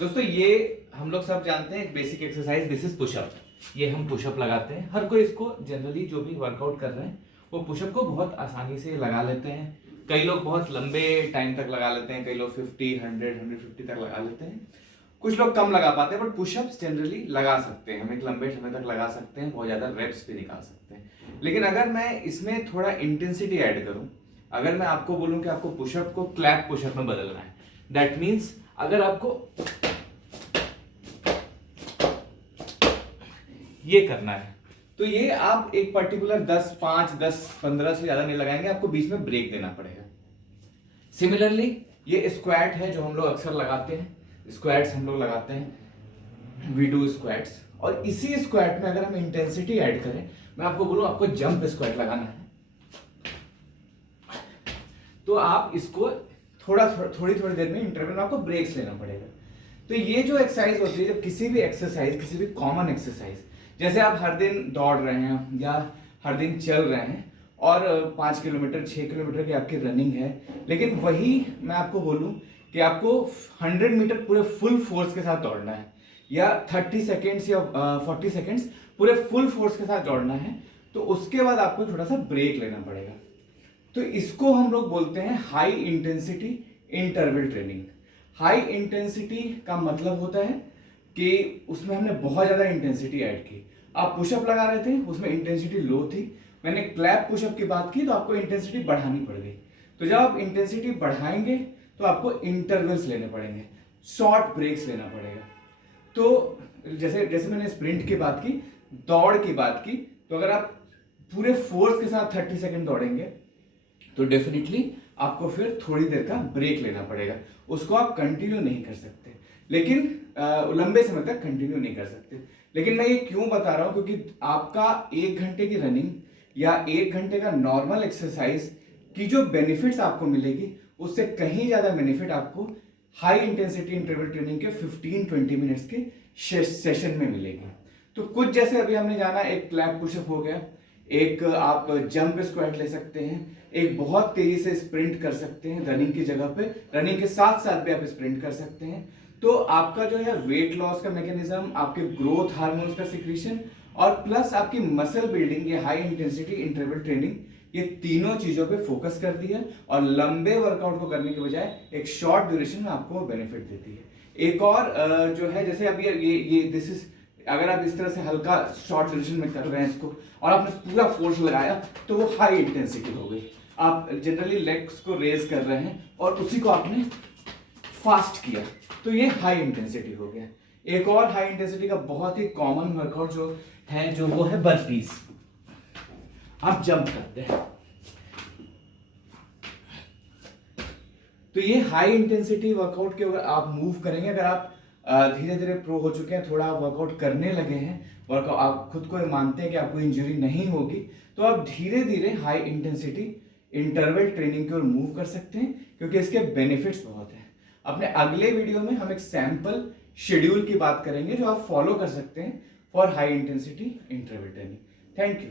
दोस्तों ये हम लोग सब जानते हैं basic exercise, this is pushup. ये हम पुशअप लगाते हैं, हर कोई इसको जनरली जो भी वर्कआउट कर रहे हैं वो पुशअप को बहुत आसानी से लगा लेते हैं। कई लोग बहुत लंबे टाइम तक लगा लेते हैं, कई लोग 50, 100, 150 तक लगा लेते हैं, कुछ लोग कम लगा पाते हैं, बट पुशअप्स जनरली लगा सकते हैं, हम एक लंबे समय तक लगा सकते हैं, बहुत ज़्यादा रेप्स भी निकाल सकते हैं। लेकिन अगर मैं इसमें थोड़ा इंटेंसिटी ऐड करूं, अगर मैं आपको बोलूं कि आपको पुशअप को क्लैप पुशअप में बदलना है, दैट मीन्स अगर आपको ये करना है तो ये आप एक पर्टिकुलर 10, 5, 10, 15 से ज्यादा नहीं लगाएंगे, आपको बीच में ब्रेक देना पड़ेगा। सिमिलरली ये स्क्वाट है जो हम लोग अक्सर लगाते हैं, स्क्वाट्स हम लोग लगाते हैं, वी डू स्क्वाट्स। और इसी स्क्वाट में अगर हम इंटेंसिटी ऐड करें, मैं आपको बोलूं आपको जंप स्क्वाट लगाना है, तो आप इसको थोड़ी थोड़ी देर में इंटरवल में आपको ब्रेक्स लेना पड़ेगा। तो ये जो एक्सरसाइज होती है, जब किसी भी एक्सरसाइज, किसी भी कॉमन एक्सरसाइज, जैसे आप हर दिन दौड़ रहे हैं या हर दिन चल रहे हैं और 5 किलोमीटर 6 किलोमीटर की आपकी रनिंग है, लेकिन वही मैं आपको बोलूं कि आपको 100 मीटर पूरे फुल फोर्स के साथ दौड़ना है या 30 सेकेंड्स या 40 सेकेंड्स पूरे फुल फोर्स के साथ दौड़ना है, तो उसके बाद आपको थोड़ा सा ब्रेक लेना पड़ेगा। तो इसको हम लोग बोलते हैं high intensity interval training. High intensity का मतलब होता है कि उसमें हमने बहुत ज़्यादा इंटेंसिटी ऐड की। आप पुशअप लगा रहे थे, उसमें इंटेंसिटी लो थी, मैंने क्लैप पुशअप की बात की तो आपको इंटेंसिटी बढ़ानी पड़ गई। तो जब आप इंटेंसिटी बढ़ाएंगे तो आपको इंटरवल्स लेने पड़ेंगे, शॉर्ट ब्रेक्स लेना पड़ेगा। तो जैसे जैसे मैंने स्प्रिंट की बात की, दौड़ की बात की, तो अगर आप पूरे फोर्स के साथ 30 सेकेंड दौड़ेंगे तो डेफिनेटली आपको फिर थोड़ी देर का ब्रेक लेना पड़ेगा। उसको आप कंटिन्यू नहीं कर सकते, लेकिन लंबे समय तक कंटिन्यू नहीं कर सकते। लेकिन मैं ये क्यों बता रहा हूं, क्योंकि आपका 1 घंटे की रनिंग या 1 घंटे का नॉर्मल एक्सरसाइज की जो बेनिफिट्स आपको मिलेगी, उससे कहीं ज्यादा बेनिफिट आपको हाई इंटेंसिटी इंटरवल ट्रेनिंग के 15-20 मिनट्स के सेशन में मिलेगी। तो कुछ जैसे अभी हमने जाना, एक क्लैप पुशअप हो गया, एक आप जंप स्क्वाट ले सकते हैं, एक बहुत तेजी से स्प्रिंट कर सकते हैं रनिंग की जगह पे, रनिंग के साथ साथ भी आप स्प्रिंट कर सकते हैं। तो आपका जो है वेट लॉस का मैकेनिज्म, आपके ग्रोथ हार्मोन्स का सिक्रीशन और प्लस आपकी मसल बिल्डिंग, ये हाई इंटेंसिटी इंटरवल ट्रेनिंग, ये तीनों चीजों पे फोकस करती है और लंबे वर्कआउट को करने के बजाय एक शॉर्ट ड्यूरेशन में आपको बेनिफिट देती है। एक और जो है, जैसे अभी ये दिस इज, अगर आप इस तरह से हल्का शॉर्ट ड्यूरेशन में कर रहे हैं इसको और आपने पूरा फोर्स लगाया तो वो हाई इंटेंसिटी हो गई। आप जनरली लेग्स को रेज कर रहे हैं और उसी को आपने फास्ट किया, तो ये हाई इंटेंसिटी हो गया। एक और हाई इंटेंसिटी का बहुत ही कॉमन वर्कआउट जो है, जो वो है बर्पीज। आप जंप करते हैं, तो ये हाई इंटेंसिटी वर्कआउट के अगर आप मूव करेंगे, अगर आप धीरे धीरे प्रो हो चुके हैं, थोड़ा वर्कआउट करने लगे हैं, वर्कआउट आप खुद को मानते हैं कि आपको इंजरी नहीं होगी, तो आप धीरे धीरे हाई इंटेंसिटी इंटरवल ट्रेनिंग की ओर मूव कर सकते हैं, क्योंकि इसके बेनिफिट्स बहुत हैं। अपने अगले वीडियो में हम एक सैंपल शेड्यूल की बात करेंगे जो आप फॉलो कर सकते हैं for high intensity interval training. Thank you.